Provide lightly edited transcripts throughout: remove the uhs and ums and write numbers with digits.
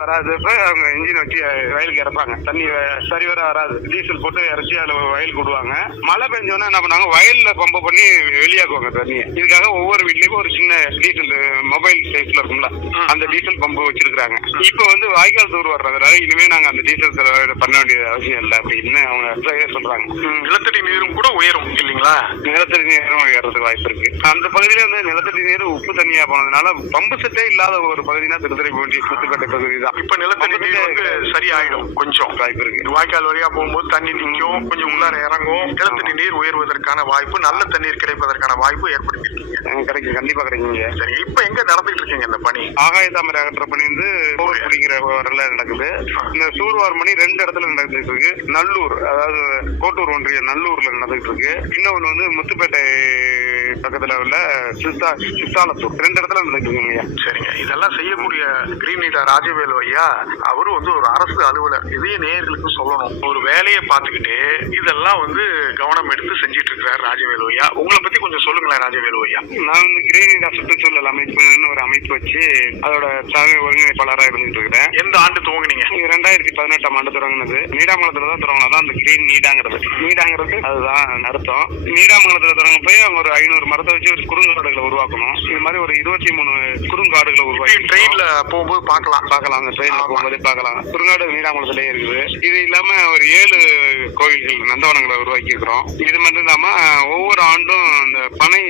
வராதப்ப அவங்க இன்ஜின் வச்சு வயலுக்கு இறப்பாங்க. தண்ணி சரிவர வராது, டீசல் போட்டு இறச்சி அதில் வயலுக்கு விடுவாங்க. மழை பெஞ்சோன்னா என்ன பண்ணாங்க, வயல்ல பம்பு பண்ணி வெளியாக்குவாங்க தண்ணியை. இதுக்காக ஒவ்வொரு வீட்லயும் ஒரு சின்ன டீசல் மொபைல் சைஸ்ல இருக்கும்ல, அந்த டீசல் பம்பு வச்சிருக்காங்க. இப்போ வாய்க்கால் தூர் வர்றதுனால இனிமே நாங்க அந்த டீசல் செலவு பண்ண வேண்டிய அவசியம் இல்லை அப்படின்னு அவங்க சொல்றாங்க. நிலத்தடி நீரும் கூட உயரும் இல்லைங்களா? நிலத்தடி நீரும் உயர்றதுக்கு வாய்ப்பு இருக்கு. அந்த பகுதியில நிலத்தடி நீர் உப்பு தண்ணியா போனதுனால பம்பு செட்டே இல்லாத ஒரு பகுதினா திருத்துறைப்பூண்டி முத்துப்பேட்டை பகுதி தான். இப்ப நிலத்தடி நீர் சரியாயிடும், கொஞ்சம் வாய்ப்பு இருக்கு. வாய்க்கால் வழியா போகும்போது தண்ணி நிற்கும், கொஞ்சம் உள்ளார இறங்கும், நிலத்தடி நீர் உயர்வதற்கான வாய்ப்பு, நல்ல தண்ணீர் கிடைப்பதற்கான வாய்ப்பு ஏற்படுத்திருக்கீங்க. கிடைக்கும், கண்டிப்பா கிடைக்குங்க. சரி, இப்ப எங்க நடந்துட்டு இருக்கீங்க இந்த பணி? ஆகாய தாமரை அகற்ற பணி அப்படிங்கிற வரல நடக்குது. இந்த சூர்வார் மணி 2 இடத்துல நடந்துட்டு இருக்கு. நல்லூர், அதாவது கோட்டூர் ஒன்றிய நல்லூர்ல நடந்துட்டு இருக்கு. இன்னொன்னு முத்துப்பேட்டை பக்கத்துல உள்ள சித்தாலத்தூர், 2 இடத்துல நடந்துட்டு இருக்குங்க. சரிங்க, இதெல்லாம் செய்யக்கூடிய கிரீன் லீடர் ராஜவேலு ஐயா, அவரு ஒரு அரசு அலுவலர். இதையும் நேயர்களுக்கு சொல்லணும். ஒரு வேலையை பார்த்துக்கிட்டு இதெல்லாம் கவனம் எடுத்து செஞ்சிட்டு இருக்கிறார் ராஜவேலு ஐயா. உங்களை பத்தி கொஞ்சம் சொல்லுங்களேன் ராஜவேலு ஐயா. நான் கிரீன் லீடர் சுற்றுச்சூழல் அமைப்புன்னு ஒரு அமைப்பு வச்சு அதோட தலைமை ஒருங்கிணைப்பாளராக இருந்துட்டு இருக்கிறேன். எந்த ஆண்டு துவங்கினீங்க? 2018ஆம் ஆண்டு தொடங்கினது. நீடாமங்கலத்துல தான் தொடங்கினதான் அந்த கிரீன் நீடாங்கிறது அதுதான் அர்த்தம். நீடாமங்கலத்துல தொடங்க போய் அவங்க ஒரு 500 மரத்தை வச்சு ஒரு குறுங்காடுகளை உருவாக்கணும். இது மாதிரி ஒரு 23 குறுங்காடுகளை உருவாக்கி ட்ரெயின்ல போகும்போது பார்க்கலாம். அந்த ட்ரெயின்ல போகும்போதே பார்க்கலாம். குறுங்காடு நீடாமங்கலத்திலே இருக்குது. இது இல்லாம ஒரு 7 கோயில்கள் நந்தவனங்களை உருவாக்கி இருக்கிறோம். இது மட்டும் இல்லாம ஒவ்வொரு ஆண்டும் அந்த பனை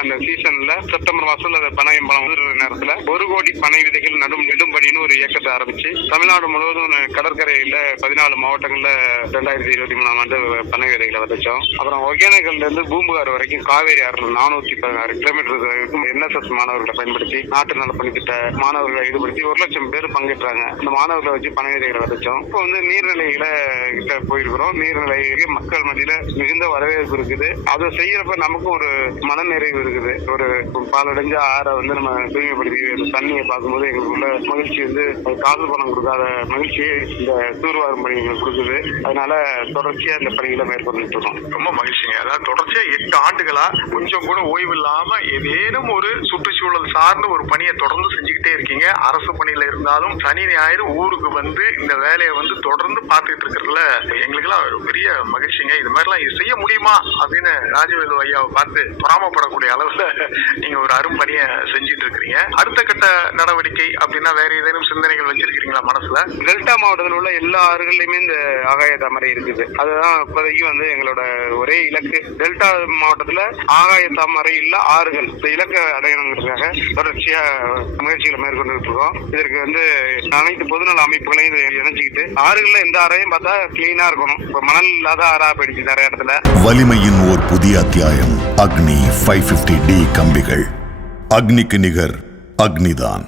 அந்த சீசன்ல செப்டம்பர் மாசத்துல அந்த பனை பழம் நேரத்துல 1 கோடி பனை விதைகள் நெடும்படின்னு ஒரு இயக்கத்தை ஆரம்பிச்சு தமிழ்நாடு முழுவதும் கடற்கரையில 14 மாவட்டங்கள்ல 2023ஆம் ஆண்டு பனை விதைகளை விதைச்சோம். அப்புறம் ஒகேனக்கல்ல இருந்து பூம்புகார் வரைக்கும் காவேரி ஆறுல 416 கிலோமீட்டர் வரைக்கும் NSS மாணவர்களை பயன்படுத்தி நாட்டு நலப்பணி திட்ட மாணவர்களை ஈடுபடுத்தி 1 லட்சம் பேர் பங்கேற்றாங்க. இந்த மாணவர்களை வச்சு பனை விதைகளை விதைச்சோம். இப்போ நீர்நிலைகளை கிட்ட போயிருக்கிறோம். நீர்நிலைக்கு மக்கள் மத்தியில மிகுந்த வரவேற்பு இருக்குது. அதை செய்யறப்ப நமக்கு ஒரு மன நிறைவு இருக்குது. ஒரு பாலடைஞ்ச ஆறை நம்ம தூய்மைப்படுத்தி தண்ணியை பார்க்கும்போது எங்களுக்கு உள்ள மகிழ்ச்சி காசு பணம் கொடுக்காத மகிழ்ச்சியை இந்த தூர்வாரும் பணி எங்களுக்கு கொடுக்குது. அதனால தொடர்ச்சியா இந்த பணிகளை மேற்கொண்டு இருக்கோம். ரொம்ப மகிழ்ச்சிங்க. அதாவது தொடர்ச்சியா 8 ஆண்டுகளா கொஞ்சம் கூட ஓய்வு இல்லாம ஏதேனும் ஒரு சுற்றுச்சூழல் சார்ந்த ஒரு பணியை தொடர்ந்து செஞ்சுக்கிட்டே இருக்கீங்க. அரசு பணியில இருந்தாலும் சனி ஞாயிறு ஊருக்கு இந்த வேலையை தொடர்ந்து பார்த்துட்டு இருக்கிறதுல எங்களுக்கு எல்லாம் ஒரு பெரிய மகிழ்ச்சிங்க. இது மாதிரிலாம் செய்ய முடியுமா அப்படின்னு ராஜவேலு ஐயாவை பார்த்து பொறாமப்படக்கூடிய அளவுல நீங்க ஒரு அரும்பணியை செஞ்சுட்டு இருக்கிறீங்க. அடுத்த கட்ட நடவடிக்கை அப்படின்னா வேற ஏதேனும் சிந்தனைகள் வச்சிருக்கீங்களா மனசுல? டெல்டா மாவட்டத்தில் உள்ள எல்லா ஆறுகள்லயுமே இந்த ஆகாய தாமரை இருக்குது. அதுதான் இப்போதைக்கு எங்களோட ஒரே இலக்கு. டெல்டா மாவட்டத்துல ஆகாய தாமரை இல்ல ஆறுகள் இந்த இலக்கை அடையணுங்கிறதுக்காக தொடர்ச்சியா முயற்சிகளை மேற்கொண்டு இருக்கோம். இதற்கு அனைத்து பொதுநல அமைப்புகளையும் இணைச்சிக்கிட்டு ஆறுகள்ல எந்த ஆறையும் பார்த்தா கிளீனா இருக்கணும். இப்ப மணல் இல்லாத ஆறா போயிடுச்சு நிறைய இடத்துல. வலிமையின் ஓர் புதிய அத்தியாயம். அக்னி 550D கம்பிகள். அக்னிக்கு நிகர் அக்னிதான்.